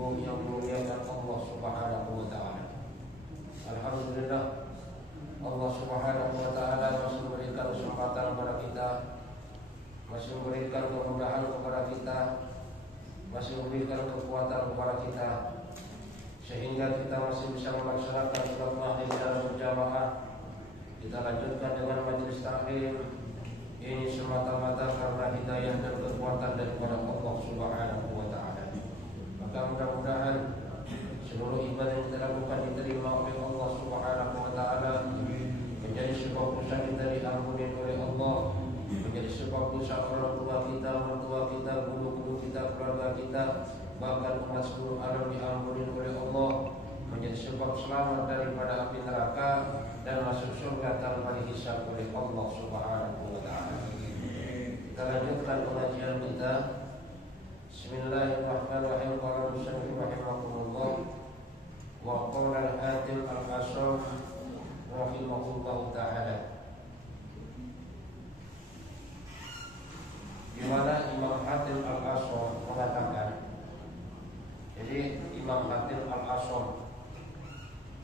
ibu yang memuliakan Allah Subhanahu wa taala. Alhamdulillah, Allah Subhanahu wa taala masih memberikan kesempatan kepada kita, masih memberikan kemudahan kepada kita, masih memberikan kekuatan kepada kita, sehingga kita masih bisa melaksanakan sholat maghrib secara berjamaah. Kita lanjutkan dengan majelis taklim. Ini semata-mata karena hidayah dan kekuatan daripada Allah Subhanahu wa taala. Maka mudah-mudahan seluruh ibadah yang kita lakukan diterima oleh Allah Subhanahu wa taala, menjadi sebab dosa kita diampuni oleh Allah, menjadi sebab dosa orang tua kita, mertua kita, guru-guru kita, keluarga kita, bahkan umat seluruh alam diampuni oleh Allah, menjadi sebab selamat daripada api neraka dan masuk surga tanpa dihisab oleh Allah Subhanahu wa taala. Kita lanjutkan pengajian kita. Bismillahirrahmanirrahim. Qala musannif rahimahullah wa qala al-Hatim al-Asr rahimahullah taala. Di mana Imam Hatim al-Asr mengatakan, jadi Imam Hatim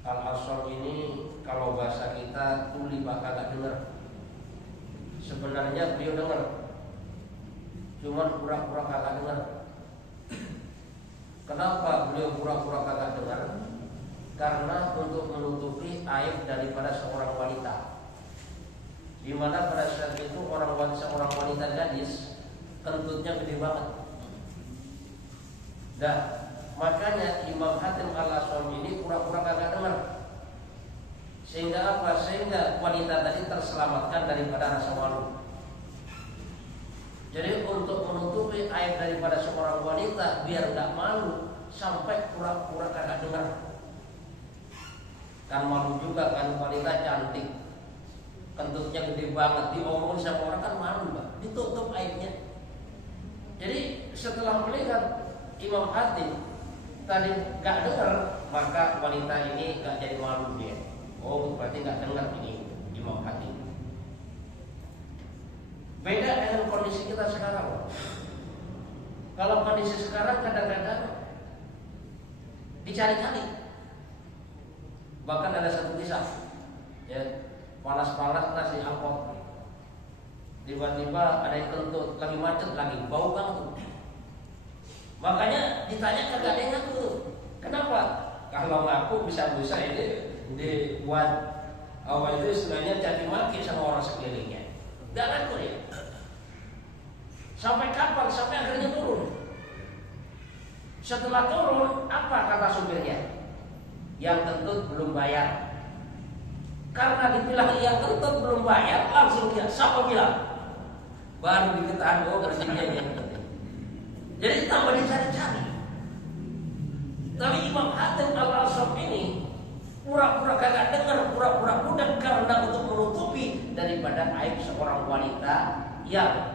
Al-Asr ini kalau bahasa kita tuli bakal gak dengar. Sebenarnya beliau dengar, cuman pura-pura kagak dengar. Kenapa beliau pura-pura kagak dengar? Karena untuk menutupi aib daripada seorang wanita, di mana pada saat itu seorang wanita gadis kentutnya gede banget. Dan makanya Imam Hatim al-Asr ini pura-pura kagak dengar. Sehingga apa? Sehingga wanita tadi terselamatkan daripada rasa malu. Jadi untuk menutupi aib daripada seorang wanita biar gak malu, sampai pura-pura kagak dengar. Kan malu juga kan, wanita cantik, kentutnya gede banget, diomongin sama orang kan malu, Pak. Ditutup aibnya. Jadi setelah melihat Imam Hatim tadi gak dengar, maka wanita ini gak jadi malu dia. Oh, berarti gak dengar ini Imam Hatim. Beda dengan kondisi kita sekarang. Kalau kondisi sekarang kadang-kadang dicari-cari. Bahkan ada satu kisah, ya, panas-panas nasi angkot, tiba-tiba ada yang kentut, lagi macet lagi, bau banget. Makanya ditanya kagak ada yang ngaku. Kenapa? Kalau ngaku bisa-bisa ini dibuat awal itu istilahnya caci maki sama orang sekelilingnya. Gak ngaku ya. Sampai kapan? Sampai akhirnya turun. Setelah turun, apa kata supirnya? Yang kentut belum bayar. Karena dibilang yang kentut belum bayar, langsung dia siapa bilang? Baru diketahui oh kerjanya yang kentut. Jadi tambah dicari-cari. Tapi Imam Hatim al-Asr ini pura-pura kagak dengar, pura-pura budak karena untuk menutupi daripada aib seorang wanita yang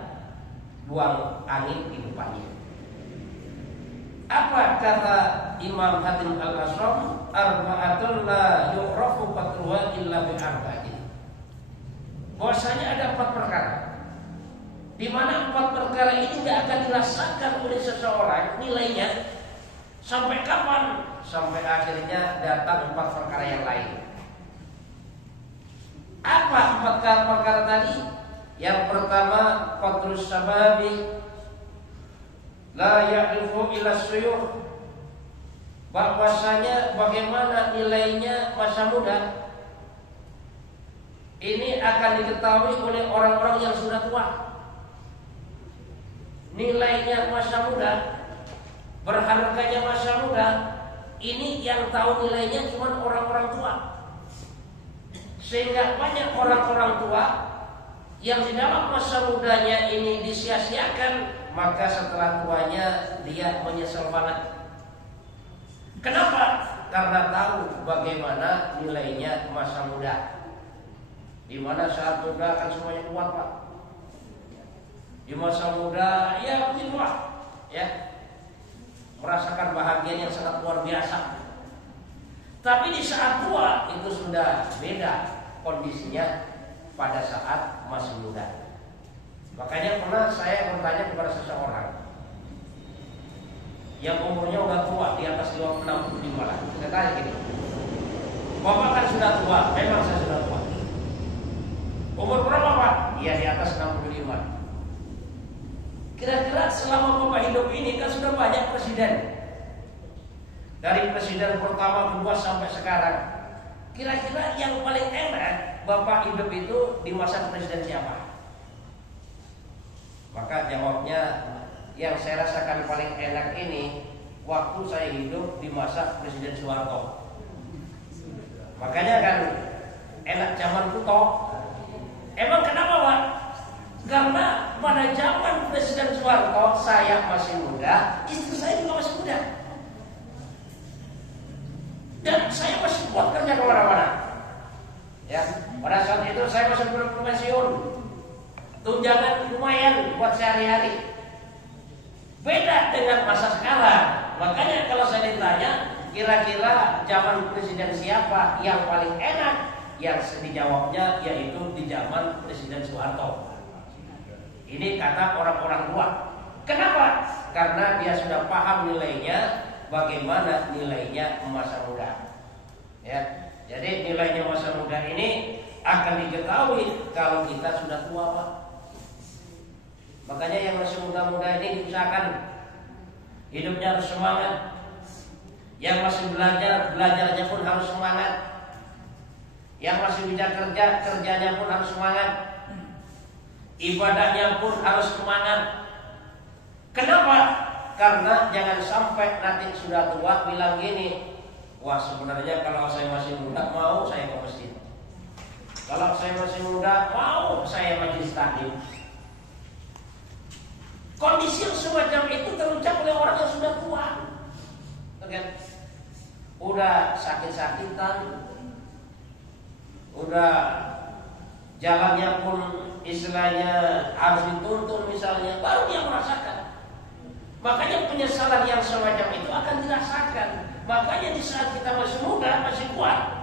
buang angin di depannya. Apa kata Imam Hatim al-Asr? Arba'atun la yu'rafu qadruha illa bi arba'in. Bahwasanya ada 4 perkara di mana 4 perkara ini tidak akan dirasakan oleh seseorang nilainya sampai kapan? Sampai akhirnya datang 4 perkara yang lain. Apa 4 perkara tadi? Yang pertama, qadrus sababi la ya'rifu ila suyuh. Bahwasanya bagaimana nilainya masa muda ini akan diketahui oleh orang-orang yang sudah tua. Nilainya masa muda, berharganya masa muda, ini yang tahu nilainya cuma orang-orang tua. Sehingga banyak orang-orang tua yang di dalam masa mudanya ini disia-siakan, maka setelah tuanya dia menyesal banget. Kenapa? Karena tahu bagaimana nilainya masa muda. Di mana saat muda kan semuanya kuat, Pak. Di masa muda ya begitulah, ya, merasakan bahagia yang sangat luar biasa. Tapi di saat tua itu sudah beda kondisinya pada saat masih muda. Makanya pernah saya bertanya kepada seseorang yang umurnya udah tua, di atas tanya gini, Bapak kan sudah tua, memang saya sudah tua. Umur berapa Pak? Iya di atas 65. Kira-kira selama Bapak hidup ini kan sudah banyak presiden. Dari presiden pertama, kedua sampai sekarang. Kira-kira yang paling enak Bapak hidup itu di masa presiden siapa? Maka jawabnya, yang saya rasakan paling enak ini waktu saya hidup di masa Presiden Soeharto. Makanya kan enak zaman kuto. Emang kenapa Pak? Karena pada zaman Presiden Soeharto saya masih muda, istri saya juga masih muda, dan saya masih kuat kerja kemana-mana. Ya, pada saat itu saya masih belum pensiun, tunjangan lumayan buat sehari-hari. Beda dengan masa sekarang. Makanya kalau saya ditanya, kira-kira zaman presiden siapa yang paling enak? Yang dijawabnya yaitu di zaman Presiden Soeharto. Ini kata orang-orang tua. Kenapa? Karena dia sudah paham nilainya, bagaimana nilainya masa muda. Ya, jadi nilainya masa muda ini akan diketahui kalau kita sudah tua, Pak. Makanya yang masih muda-muda ini diusahakan hidupnya harus semangat. Yang masih belajar, belajarnya pun harus semangat. Yang masih bisa kerja, kerjanya pun harus semangat. Ibadahnya pun harus semangat. Kenapa? Karena jangan sampai nanti sudah tua bilang gini, wah sebenarnya kalau saya masih muda mau saya ke masjid. Kalau saya masih muda mau saya majelis taklim. Kondisi yang semacam itu terucap oleh orang yang sudah tua. Udah sakit-sakitan, udah jalannya pun istilahnya harus dituntun misalnya, baru dia merasakan. Makanya penyesalan yang semacam itu akan dirasakan. Makanya di saat kita masih muda, masih kuat,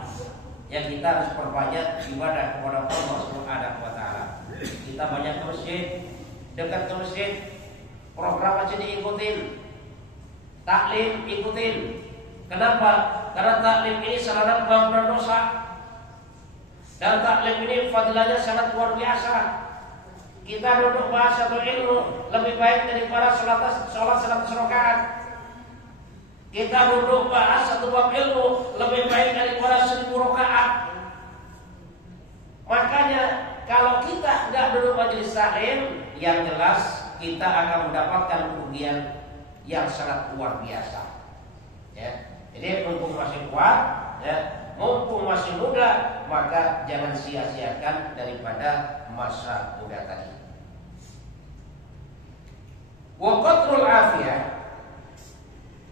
ya kita harus perbanyak ibadah kepada Allah Subhanahu wa taala. Kita banyak ke masjid, dekat ke masjid, program aja diikutin, taklim ikutin. Kenapa? Karena taklim ini sarana pengampunan dosa, dan taklim ini fadilahnya sangat luar biasa. Kita duduk bahas satu ilmu lebih baik daripada sholat 100 rakaat. Kita duduk bahas satu bab ilmu lebih baik daripada 1000 rakaat. Makanya kalau kita nggak duduk majelis taklim, yang jelas kita akan mendapatkan kerugian yang sangat luar biasa. Ya, jadi mumpung masih kuat, ya, mumpung masih muda, maka jangan sia-siakan daripada masa muda tadi. Wa qatrul afiyah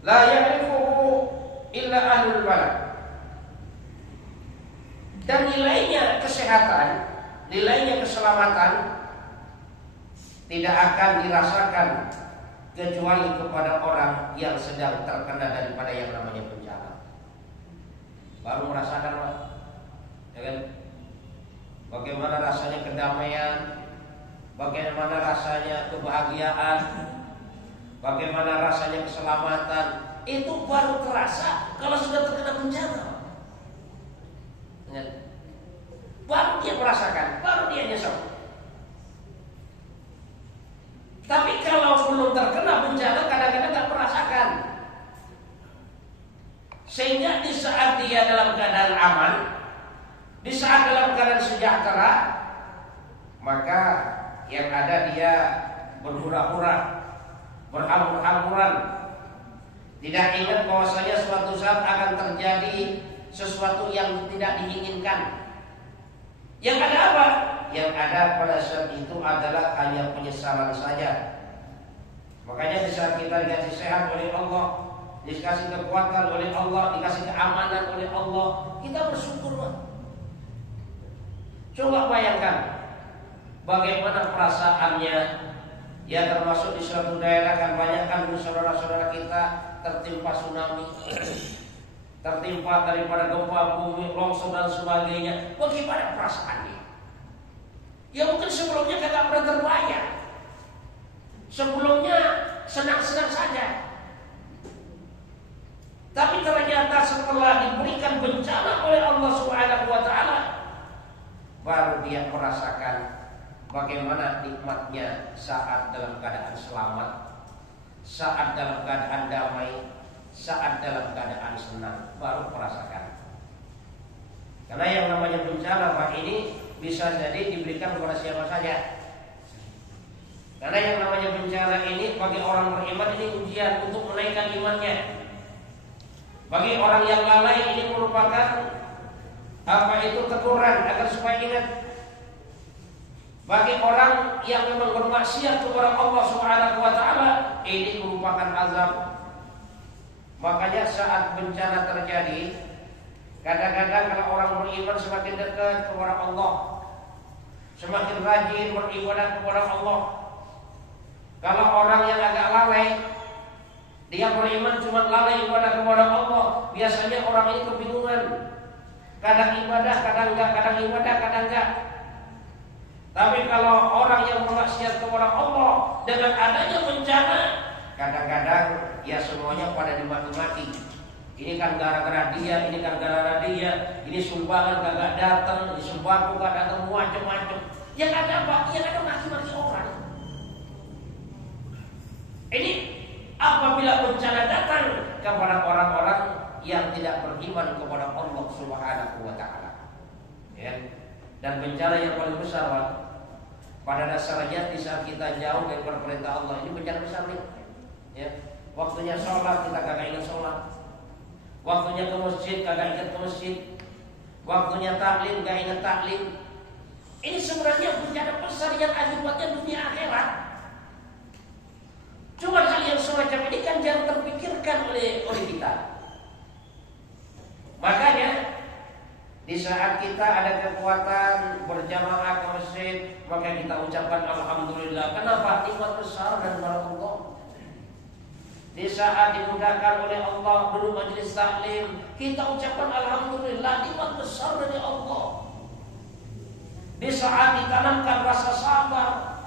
la ya'rifuhu illa ahlul balad. Dan nilainya kesehatan, nilainya keselamatan tidak akan dirasakan kecuali kepada orang yang sedang terkena daripada yang namanya bencana. Baru merasakan, Pak, ya kan? Bagaimana rasanya kedamaian, bagaimana rasanya kebahagiaan, bagaimana rasanya keselamatan, itu baru terasa kalau sudah terkena bencana. Baru dia merasakan, baru dia nyesel. Tapi kalau belum terkena bencana, kadang-kadang tak merasakan. Sehingga di saat dia dalam keadaan aman, di saat dalam keadaan sejahtera, maka yang ada dia berhura-hura, berhambur-hamburan, tidak ingat bahwasanya suatu saat akan terjadi sesuatu yang tidak diinginkan. Yang ada apa? Yang ada pada saat itu adalah hanya penyesalan saja. Makanya di saat kita dikasih sehat oleh Allah, dikasih kekuatan oleh Allah, dikasih keamanan oleh Allah, kita bersyukur, Pak. Coba bayangkan bagaimana perasaannya. Ya, termasuk di suatu daerah kan banyak kan saudara-saudara kita tertimpa tsunami, tertimpa daripada gempa bumi, longsor dan sebagainya. Bagaimana perasaannya? Ya mungkin sebelumnya kagak pernah terbayang. Sebelumnya senang-senang saja. Tapi ternyata setelah setelah diberikan bencana oleh Allah Subhanahu wa taala, baru dia merasakan bagaimana nikmatnya saat dalam keadaan selamat, saat dalam keadaan damai, saat dalam keadaan senang, baru merasakan. Karena yang namanya bencana Pak ini bisa jadi diberikan kepada siapa saja. Karena yang namanya bencana ini bagi orang beriman ini ujian untuk menaikkan imannya. Bagi orang yang lalai ini merupakan teguran agar supaya ingat. Bagi orang yang memang bermaksiat kepada Allah Subhanahu wa taala, ini merupakan azab. Makanya saat bencana terjadi, kadang-kadang kalau orang beriman semakin dekat kepada Allah, semakin rajin beribadah kepada Allah. Kalau orang yang agak lalai, dia beriman cuma lalai ibadah kepada Allah, biasanya orang ini kebingungan. Kadang ibadah, kadang enggak, kadang ibadah, kadang enggak. Tapi kalau orang yang bermaksiat kepada Allah dengan adanya bencana, kadang-kadang ya semuanya pada dimaki-maki. Ini kan gara-gara dia, ini kan gara-gara dia, ini sumbangan kagak datang, ini sembako kagak datang, macam-macam. Yang ada apa? Yang ada maki-maki orang. Ini apabila bencana datang kepada orang-orang yang tidak beriman kepada Allah Subhanahu wa taala. Ya. Dan bencana yang paling besar, Pak, pada dasarnya di saat kita jauh dari perintah Allah, ini bencana besar nih. Ya. Waktunya sholat kita kagak ingat sholat. Waktunya ke masjid kagak ingat ke masjid. Waktunya taklim kagak ingat taklim. Ini sebenarnya bencana besar yang akibatnya dunia akhirat. Cuma hal yang semacam ini kan jarang terpikirkan oleh kita. Makanya di saat kita ada kekuatan berjamaah ke masjid, maka kita ucapkan alhamdulillah. Kenapa? Nikmat besar dan barakallah. Di saat dimudahkan oleh Allah duduk majelis taklim, kita ucapkan alhamdulillah, nikmat besar dari Allah. Di saat ditanamkan rasa sabar,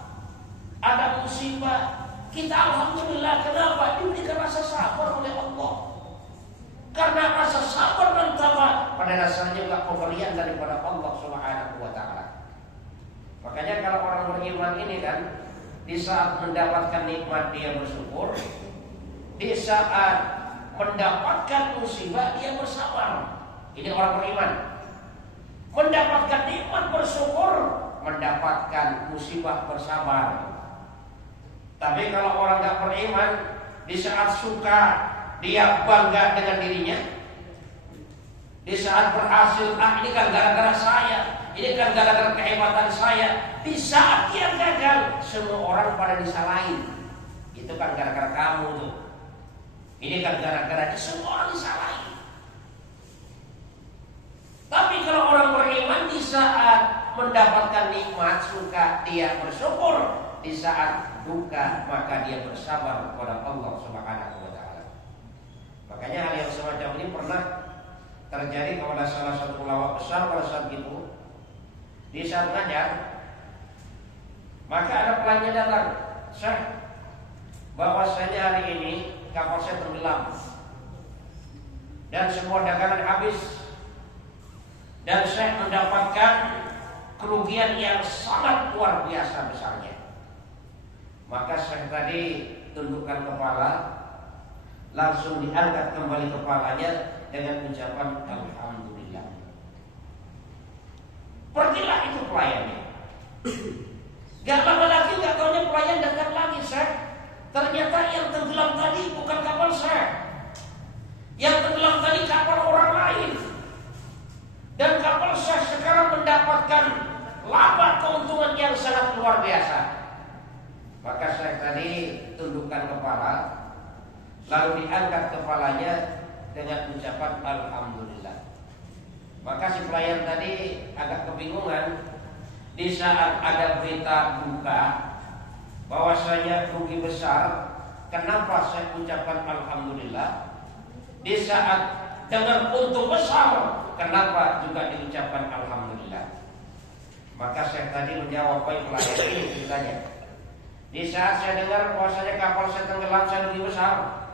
ada musibah, kita alhamdulillah. Kenapa? Diberikan rasa sabar oleh Allah. Karena rasa sabar dan tabah pada dasarnya juga pemberian daripada Allah Subhanahu wa taala. Makanya kalau orang beriman ini kan, di saat mendapatkan nikmat dia bersyukur, di saat mendapatkan musibah dia bersabar. Ini orang beriman. Mendapatkan nikmat bersyukur, mendapatkan musibah bersabar. Tapi kalau orang enggak beriman, di saat suka dia bangga dengan dirinya. Di saat berhasil, ini kan gara-gara saya, ini kan gara-gara kehebatan saya. Di saat dia gagal, semua orang pada disalahin. Itu kan gara-gara kamu tuh. Ini kan gara-gara semua orang disalahin. Tapi kalau orang beriman, di saat mendapatkan nikmat suka dia bersyukur, di saat duka maka dia bersabar kepada Allah Subhanahu wa taala. Makanya hal yang semacam ini pernah terjadi kepada salah satu ulama besar pada saat itu. Di saat ngajar, maka ada pelayan datang, "Syekh, bahwasanya hari ini kapal saya tenggelam dan semua dagangan habis, dan saya mendapatkan kerugian yang sangat luar biasa besarnya." Maka saya tadi tundukkan kepala, langsung diangkat kembali kepalanya dengan ucapan alhamdulillah. Pergilah itu pelayannya. Gak lama lagi gak taunya pelayan datang lagi, Syekh. Ternyata yang tenggelam tadi bukan kapal saya. Yang tenggelam tadi kapal orang lain. Dan kapal saya sekarang mendapatkan laba keuntungan yang sangat luar biasa. Maka saya tadi tundukkan kepala, lalu diangkat kepalanya dengan ucapan alhamdulillah. Maka si pelayan tadi agak kebingungan. Di saat ada berita duka bahwasanya rugi besar, kenapa saya ucapkan alhamdulillah? Di saat dengar untung besar, kenapa juga diucapkan alhamdulillah? Maka saya tadi menjawab, baik pelayan ini ceritanya. Di saat saya dengar bahwasanya kapal saya tenggelam, saya rugi besar,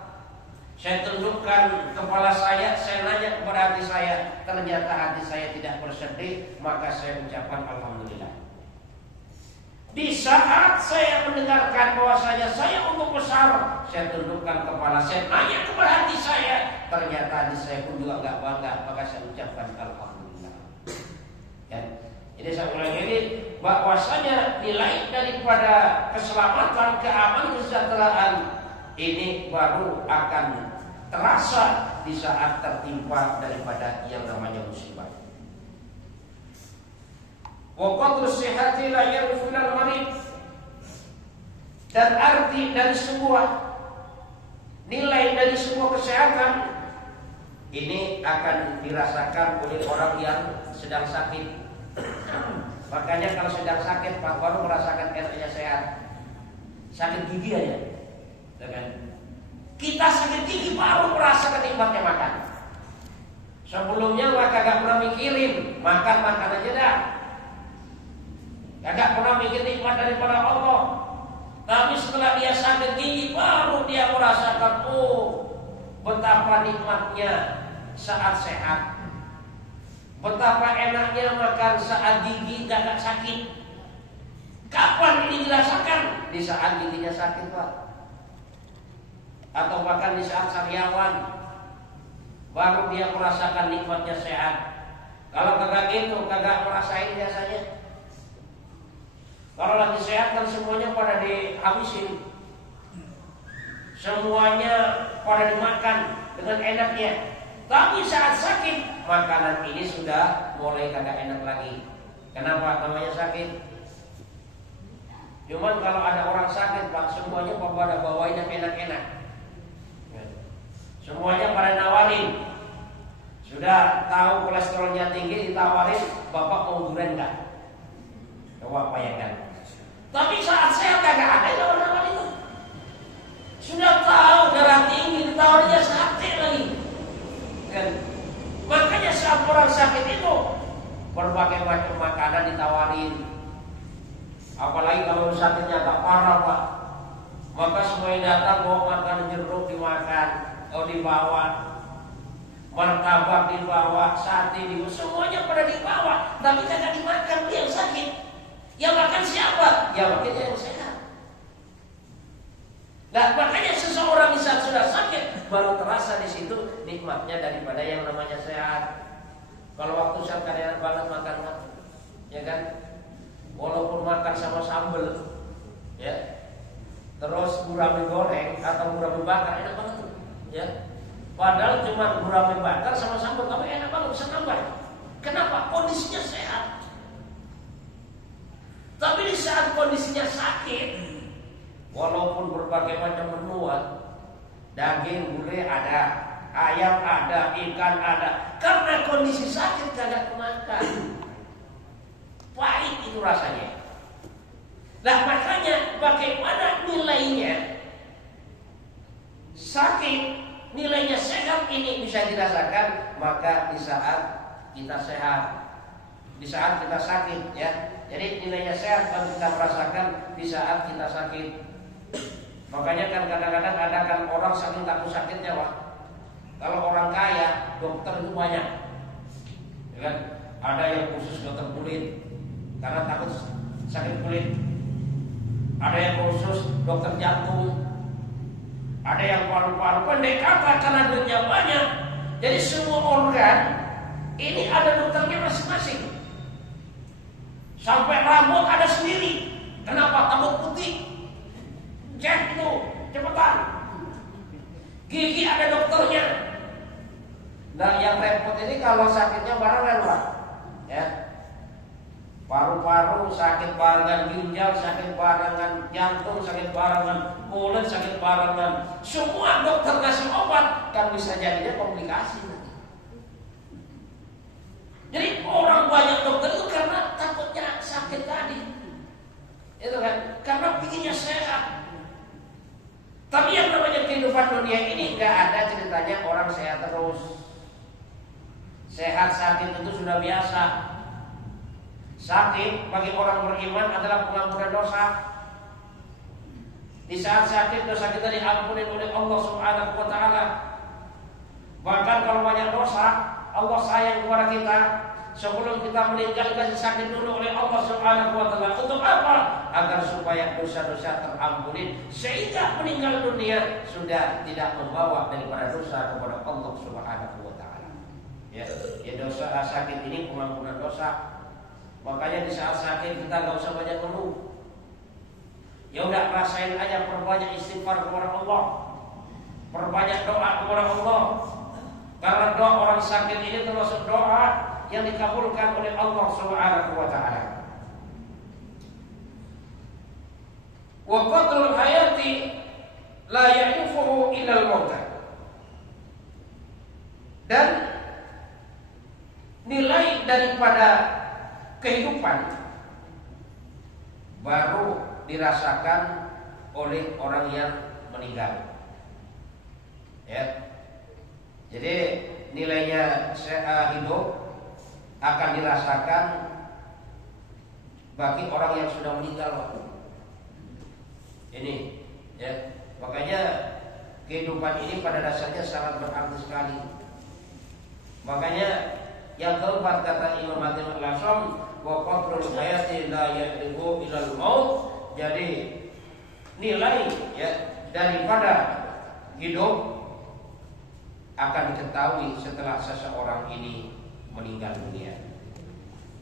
Saya tundukkan kepala saya nanya kepada hati saya, ternyata hati saya tidak bersedih, maka saya ucapkan alhamdulillah. Di saat saya mendengarkan bahwasanya saya untuk besar, saya tundukkan kepala saya nanya kepada hati saya, ternyata hati saya pun juga gak bangga, maka saya ucapkan alhamdulillah. Ya. Jadi saya ulang ini, bahwasanya nilai daripada keselamatan, keamanan, kesejahteraan ini baru akan terasa di saat tertimpa daripada yang namanya musibah. Wa qadru sihhati la yarful marid. Dan arti dari sebuah nilai dari sebuah kesehatan ini akan dirasakan oleh orang yang sedang sakit. Makanya kalau sedang sakit baru merasakan enaknya sehat. Sakit gigi aja, kan? Kita sakit gigi baru merasa kenikmatnya makan. Sebelumnya maka gak pernah mikirin makan aja dah. Gak pernah mikir nikmat daripada Allah. Tapi setelah dia sakit gigi baru dia merasakan betapa nikmatnya saat sehat. Betapa enaknya makan saat gigi gak sakit. Kapan ini dirasakan? Di saat giginya sakit, Pak. Atau bahkan di saat sariawan, baru dia merasakan nikmatnya sehat. Kalau kagak gitu, kagak merasain biasanya. Kalau lagi sehat kan semuanya pada dihabisin, semuanya pada dimakan dengan enaknya. Tapi saat sakit, makanan ini sudah mulai kagak enak lagi. Kenapa namanya sakit? Cuman kalau ada orang sakit, Pak, semuanya pada bawain yang enak-enak. Semuanya pada nawarin. Sudah tahu kolesterolnya tinggi, ditawarin, Bapak mau durian enggak? Coba bayangkan. Tapi saat sehat kagak ada yang nawarin itu. Sudah tahu darah tinggi, ditawarinnya sate lagi. Kan? Makanya saat orang sakit itu berbagai macam makanan ditawarin. Apalagi kalau sakitnya agak parah, Pak, maka semua yang datang bawa makanan jeruk dimakan, dibawa, martabak dibawa, sate dibawa, semuanya pada dibawa, tapi kagak dimakan dia yang sakit. Yang makan siapa? Ya makan yang sehat. Nah, makanya seseorang di saat sudah sakit baru terasa di situ nikmatnya daripada yang namanya sehat. Kalau waktu sehat kan enak banget makan, ya kan? Walaupun makan sama sambel, ya, terus gurame goreng atau gurame bakar enak banget tuh, ya. Padahal cuma gurame bakar sama sambal, tapi enak banget, bisa nambah. Kenapa? Kondisinya sehat. Tapi di saat kondisinya sakit, walaupun berbagai macam benua, daging, gulai ada, ayam ada, ikan ada, karena kondisi sakit kagak kemakan. Pahit itu rasanya. Nah, makanya bagaimana nilainya sakit, nilainya sehat ini bisa dirasakan maka di saat kita sehat, di saat kita sakit, ya. Jadi nilainya sehat baru kita merasakan di saat kita sakit. Makanya kan kadang-kadang ada kan orang saking takut sakitnya, Pak. Kalau orang kaya, dokter itu banyak, ya kan? Ada yang khusus dokter kulit karena takut sakit kulit. Ada yang khusus dokter jantung. Ada yang paru-paru, pendek kata karena duitnya banyak. Jadi semua organ ini ada dokternya masing-masing. Sampai rambut ada sendiri. Kenapa? Rambut putih. Cek itu, cepetan. Gigi ada dokternya. Nah, yang repot ini kalau sakitnya barengan, Pak. Ya. Paru-paru sakit barengan, ginjal sakit barengan, jantung sakit barengan, kulit sakit barengan. Semua dokter ngasih obat kan bisa jadinya komplikasi. Jadi orang banyak dokter itu karena takutnya sakit tadi, itu kan, karena pinginnya sehat. Tapi yang namanya kehidupan dunia ini nggak ada ceritanya orang sehat terus. Sehat sakit itu sudah biasa. Sakit bagi orang beriman adalah pengampunan dosa. Di saat sakit dosa kita diampuni oleh Allah Subhanahu wa taala. Bahkan kalau banyak dosa, Allah sayang kepada kita. Sebelum kita meninggal kasih sakit dulu oleh Allah Subhanahu wa taala. Untuk apa? Agar supaya dosa-dosa terampuni sehingga meninggal dunia sudah tidak membawa daripada dosa kepada Allah Subhanahu wa taala. Ya dosa sakit ini pengampunan dosa. Makanya di saat sakit kita enggak usah banyak ngeluh. Ya udah rasain aja, perbanyak istighfar kepada Allah. Perbanyak doa kepada Allah. Karena doa orang sakit ini termasuk doa yang dikabulkan oleh Allah Subhanahu wa taala. Wa qatlul hayati la ya'ifuhu illa al-maut. Dan nilai daripada kehidupan baru dirasakan oleh orang yang meninggal. Ya. Jadi nilainya hidup akan dirasakan bagi orang yang sudah meninggal. Ini ya, makanya kehidupan ini pada dasarnya sangat berarti sekali. Makanya yang keempat kata Imam Hatim al-Asam, wa qatlul hayati la ya'rifu ilal maut. Jadi nilai ya daripada hidup akan diketahui setelah seseorang ini meninggal dunia.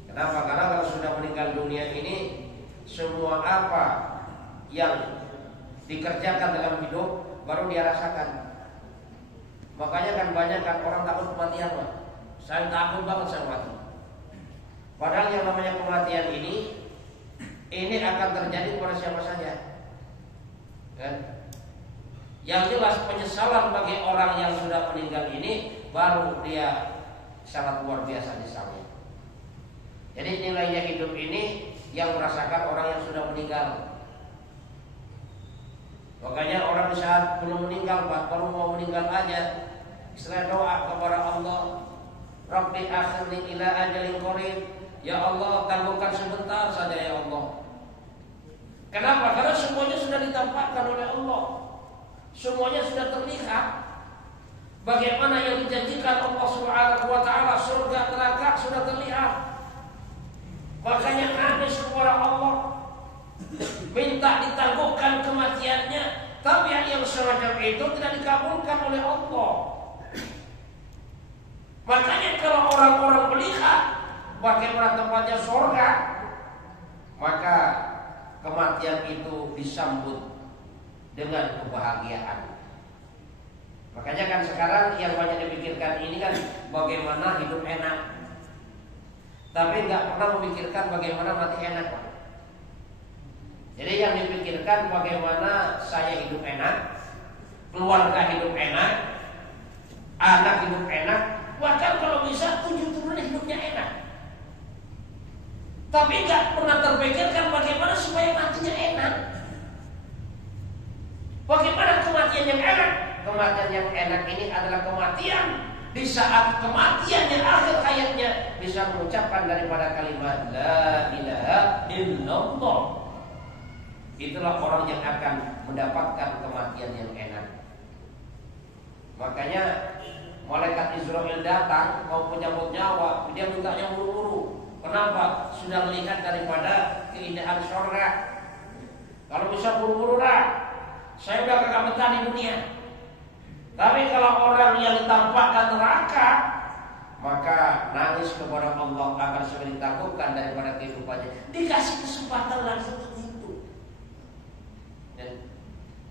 Kenapa? Karena kalau sudah meninggal dunia ini, semua apa yang dikerjakan dalam hidup baru dia rasakan. Makanya kan banyak kan orang takut kematian, Pak. Saya takut banget sama mati. Padahal yang namanya kematian ini akan terjadi pada siapa saja. Kan? Yang jelas penyesalan bagi orang yang sudah meninggal ini baru dia sangat luar biasa misalnya. Jadi nilainya hidup ini yang merasakan orang yang sudah meninggal. Makanya orang di saat belum meninggal, baru mau meninggal aja, istilah doa kepada Allah, Rabbi akhirni ila ajalin qarib. Ya Allah, tangguhkan sebentar saja ya Allah. Kenapa? Karena semuanya sudah ditampakkan oleh Allah. Semuanya sudah terlihat. Bagaimana yang dijanjikan Allah Subhanahu wa taala, surga neraka sudah terlihat. Makanya nangis kepada Allah, minta ditangguhkan kematiannya, tapi yang semacam itu tidak dikabulkan oleh Allah. Makanya kalau orang-orang melihat bagaimana tempatnya surga, maka kematian itu disambut dengan kebahagiaan. Makanya kan sekarang yang banyak dipikirkan ini kan bagaimana hidup enak, tapi nggak pernah memikirkan bagaimana mati enak, Pak. Jadi yang dipikirkan bagaimana saya hidup enak, keluarga hidup enak, anak hidup enak, bahkan kalau bisa 7 turun hidupnya enak. Tapi nggak pernah terpikirkan bagaimana supaya matinya enak. Bagaimana kematian yang enak? Kematian yang enak ini adalah kematian di saat kematian yang akhir hayatnya bisa mengucapkan daripada kalimat La ilaha illallah. Itulah orang yang akan mendapatkan kematian yang enak. Makanya malaikat Israel datang mau menyambut nyawa, dia mintanya buru-buru. Kenapa? Sudah melihat daripada keindahan surga. Kalau bisa buru-buru dah, saya udah kagak betah di dunia. Tapi kalau orang yang ditampakkan neraka, maka nangis kepada Allah akan segera ditangguhkan daripada kehidupannya. Dikasih kesempatan langsung itu.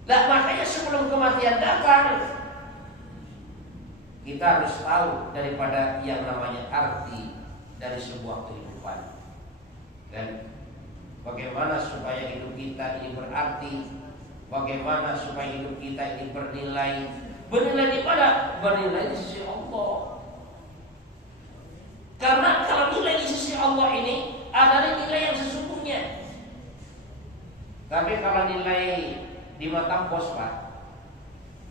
Dan makanya sebelum kematian datang, kita harus tahu daripada yang namanya arti dari sebuah kehidupan. Dan bagaimana supaya hidup kita ini berarti, bagaimana supaya hidup kita ini bernilai. Bernilai di mana? Bernilai di sisi Allah. Karena kalau nilai di sisi Allah ini adalah nilai yang sesungguhnya. Tapi kalau nilai di mata bos, Pak,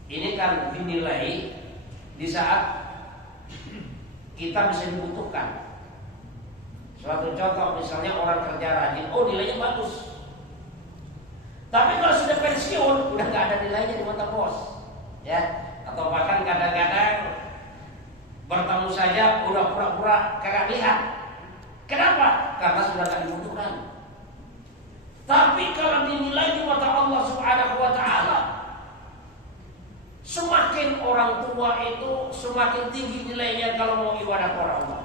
ini kan dinilai di saat kita bisa dibutuhkan. Suatu contoh misalnya orang kerja rajin, oh nilainya bagus. Tapi kalau sudah pensiun, udah nggak ada nilainya di mata bos, ya. Atau bahkan kadang-kadang saja udah pura-pura kagak lihat. Kenapa? Karena sudah gak dibutuhkan. Tapi kalau dinilai di mata Allah Subhanahu wa Ta'ala, semakin orang tua itu semakin tinggi nilainya kalau mau ibadah kepada Allah.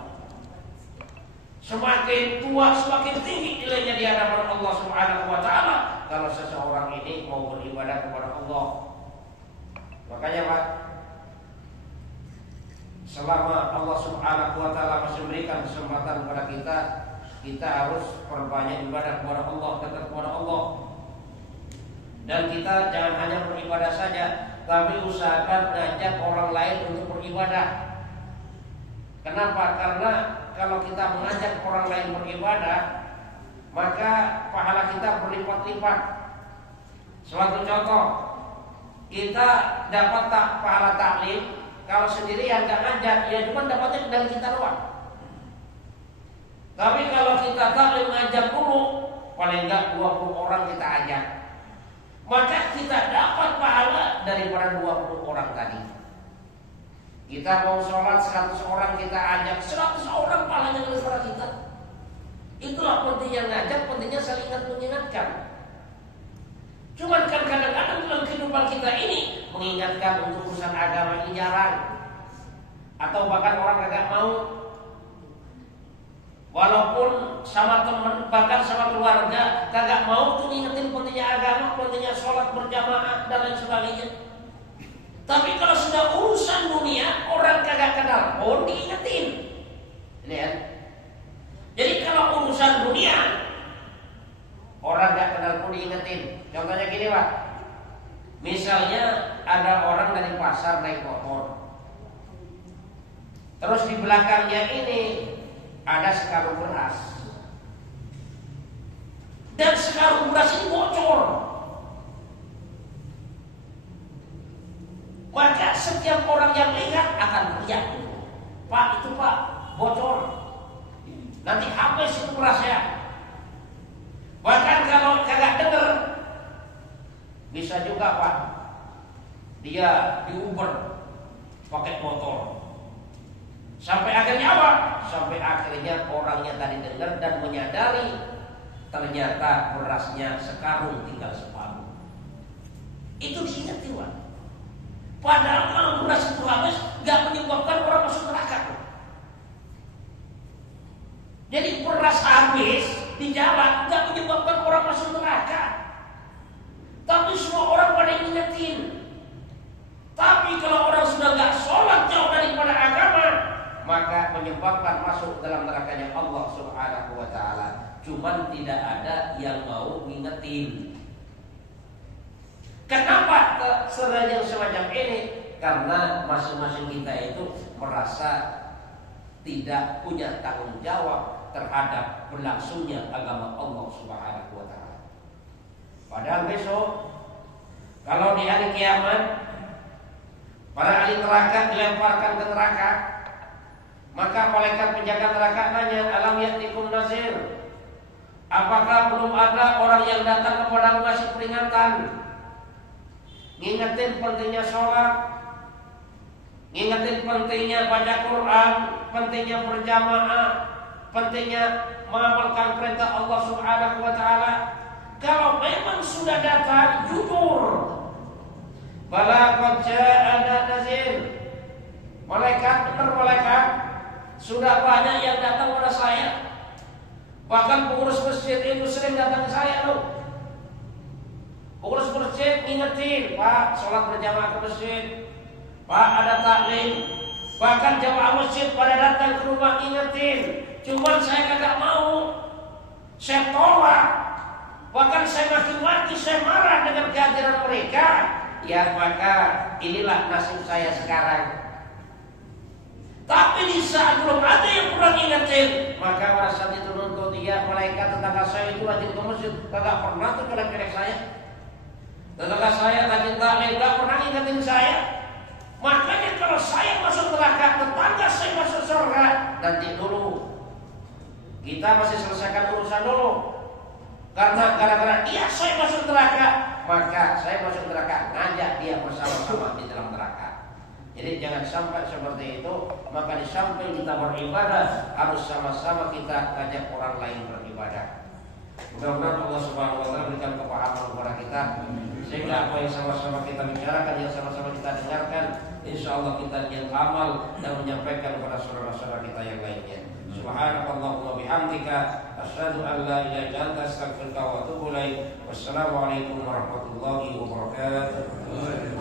Semakin tua semakin tinggi nilainya di hadapan Allah Subhanahu wa Ta'ala kalau seseorang ini mau beribadah kepada Allah. Makanya Pak, selama Allah Subhanahu wa Ta'ala masih memberikan kesempatan kepada kita harus perbanyak ibadah kepada Allah, dekat kepada Allah. Dan kita jangan hanya beribadah saja, tapi usahakan ngajak orang lain untuk beribadah. Kenapa? Karena kalau kita mengajak orang lain beribadah, maka pahala kita berlipat-lipat. Suatu contoh, kita dapat pahala taklim. Kalau sendirian gak ngajak, ya cuma dapatnya dari kita doang. Tapi kalau kita taklim ngajak dulu, paling enggak 20 orang kita ajak, maka kita dapat pahala daripada 20 orang tadi. Kita mau sholat 100 orang kita ajak, 100 orang pahalanya daripada kita. Itulah pentingnya ngajak, pentingnya saling mengingatkan. Cuman kan kadang-kadang dalam kehidupan kita ini mengingatkan untuk urusan agama ini jarang, atau bahkan orang agak mau. Walaupun sama teman, bahkan sama keluarga, kagak mau tuh ngingetin pentingnya agama, pentingnya sholat berjamaah dan lain sebagainya. Tapi kalau sudah urusan dunia, orang kagak kenal pun diingetin. Lihat. Jadi kalau urusan dunia, orang gak kenal pun diingetin. Contohnya gini Pak, misalnya ada orang dari pasar naik motor, terus di belakangnya ini ada sekarung beras, dan sekarung beras ini bocor. Maka setiap orang yang lihat akan teriak, Pak itu Pak bocor, nanti habis itu berasnya. Bahkan kalau kagak denger, bisa juga Pak, dia diuber pakai motor. Sampai akhirnya apa? Sampai akhirnya orangnya tadi dengar dan menyadari ternyata berasnya sekarung tinggal separuh. Itu diingetin Pak. Padahal kalau beras itu habis gak menyebabkan orang masuk neraka. Jadi beras habis di jalan gak menyebabkan orang masuk neraka. Tapi semua orang pada ingetin. Tapi kalau orang sudah gak sholat jauh daripada agama, maka menyebabkan masuk dalam nerakanya Allah Subhanahu wa Ta'ala. Cuman tidak ada yang mau ngingetin. Kenapa kesalahan yang semacam ini? Karena masing-masing kita itu merasa tidak punya tanggung jawab terhadap berlangsungnya agama Allah Subhanahu wa Ta'ala. Padahal besok, kalau di hari kiamat para ahli neraka dilemparkan ke neraka, maka malaikat penjaga neraka nanya, alam ya'tikum nazir, apakah belum ada orang yang datang kepada ngasih peringatan, ngingetin pentingnya sholat, ngingetin pentingnya baca Quran, pentingnya berjamaah, pentingnya mengamalkan perintah Allah Subhanahu wa Ta'ala. Kalau memang sudah datang, jujur, bala qad ja'ana nazir, malaikat, benar malaikat, sudah banyak yang datang kepada saya. Bahkan pengurus masjid itu sering datang ke saya loh. Pengurus masjid ngingetin, Pak, sholat berjamaah ke masjid, Pak ada taklim. Bahkan jamaah masjid pada datang ke rumah ngingetin. Cuman saya kagak mau, saya tolak. Bahkan saya maki-maki, saya marah dengan kehadiran mereka. Ya maka inilah nasib saya sekarang. Tapi di saat belum ada yang pernah ngingetin, maka pada saat itu nuntut, ya malaikat tetangga saya itu rajin ke masjid, kagak pernah tuh kelek-kelek saya. Tetangga saya rajin taklim, gak pernah ngingetin saya. Makanya kalau saya masuk neraka, tetangga saya masuk surga, nanti dulu kita masih selesaikan urusan dulu. Karena gara-gara dia saya masuk neraka, maka saya masuk neraka, ngajak dia bersama-sama di dalam neraka. Jadi jangan sampai seperti itu. Maka di samping kita beribadah, harus sama-sama kita ajak orang lain beribadah. Mudah-mudahan Allah Subhanahu wa taala berikan kepahaman kepada kita, sehingga apa yang sama-sama kita bicarakan, yang sama-sama kita dengarkan, insya Allah kita niat amal dan menyampaikan kepada saudara-saudara kita yang lainnya. Subhanakallahumma bihamdika asyhadu an la ilaha illa anta astaghfiruka wa atubu ilaik. Wassalamualaikum warahmatullahi wabarakatuh.